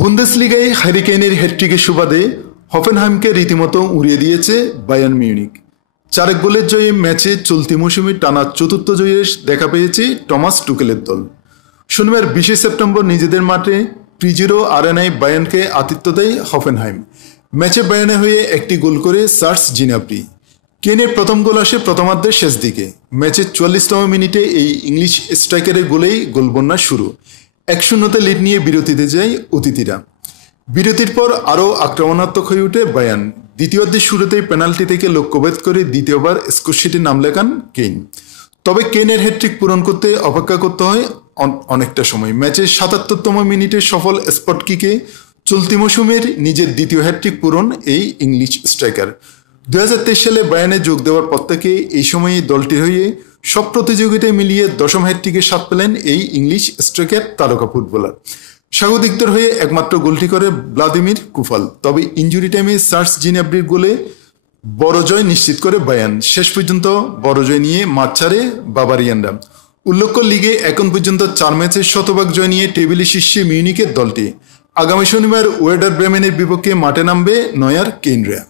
বুন্দেসলিগায় Harry কেইনের হ্যাটট্রিকের সুবাদে হফেনহাইমকে রীতিমতো উড়িয়ে দিয়েছে বায়ার্ন মিউনিখ। 4 গোলের জয়ে ম্যাচে চলতি মৌসুমে টানা চতুর্থ জয়ের দেখা পেয়েছে টমাস টুকেলের দল। শনিবার 20 সেপ্টেম্বর নিজেদের মাঠে প্রিজিরো আরেনায় বায়ার্নকে আতিথ্য দেয় হফেনহাইম। ম্যাচে বায়ার্নের হয়ে একটি গোল করে সার্জ জিনাব্রি। কেইনের প্রথম গোল আসে প্রথমার্ধের শেষ দিকে। ম্যাচের 44তম মিনিটে এই ইংলিশ স্ট্রাইকারের গোলেই গোলবন্যা শুরু। 1-0 লিড নিয়ে বিরতিতে যায় অতিথিরা। বিরতির পর আরও আক্রমণাত্মক হয়ে ওঠে বায়ার্ন। দ্বিতীয়ার্ধের শুরুতেই পেনাল্টি থেকে লক্ষ্যভেদ করে দ্বিতীয়বার স্কোরশিটে নাম লেখান কেইন। তবে কেইনের হ্যাটট্রিক পূরণ করতে অপেক্ষা করতে হয় অনেকটা সময়। ম্যাচের 77তম মিনিটে সফল স্পট কিকে চলতি মৌসুমের নিজের দ্বিতীয় হ্যাটট্রিক পূরণ এই ইংলিশ স্ট্রাইকার। 2023 সালে বায়ার্নে যোগ দেওয়ার পর থেকে এই সময়ে দলটির হয়ে সব প্রতিযোগিতায় মিলিয়ে 10ম হ্যাটট্রিকের স্বাদ পেলেন এই ইংলিশ স্ট্রাইকার তারকা ফুটবলার। স্বাগতিকদের হয়ে একমাত্র গোলটি করে ভ্লাদিমির কুফাল। তবে ইনজুরি টাইমে সার্জ জিনাব্রির গোলে বড় জয় নিশ্চিত করে বায়ার্ন। শেষ পর্যন্ত বড় জয় নিয়ে মাঠ ছাড়ে বাভারিয়ানরা। উল্লেখ্য, লিগে এখন পর্যন্ত 4 ম্যাচের শতভাগ জয় নিয়ে টেবিলে শীর্ষে মিউনিখের দলটি। আগামী শনিবার ওয়েডার ব্রেমেনের বিপক্ষে মাঠে নামবে নয়ার কেইনরা।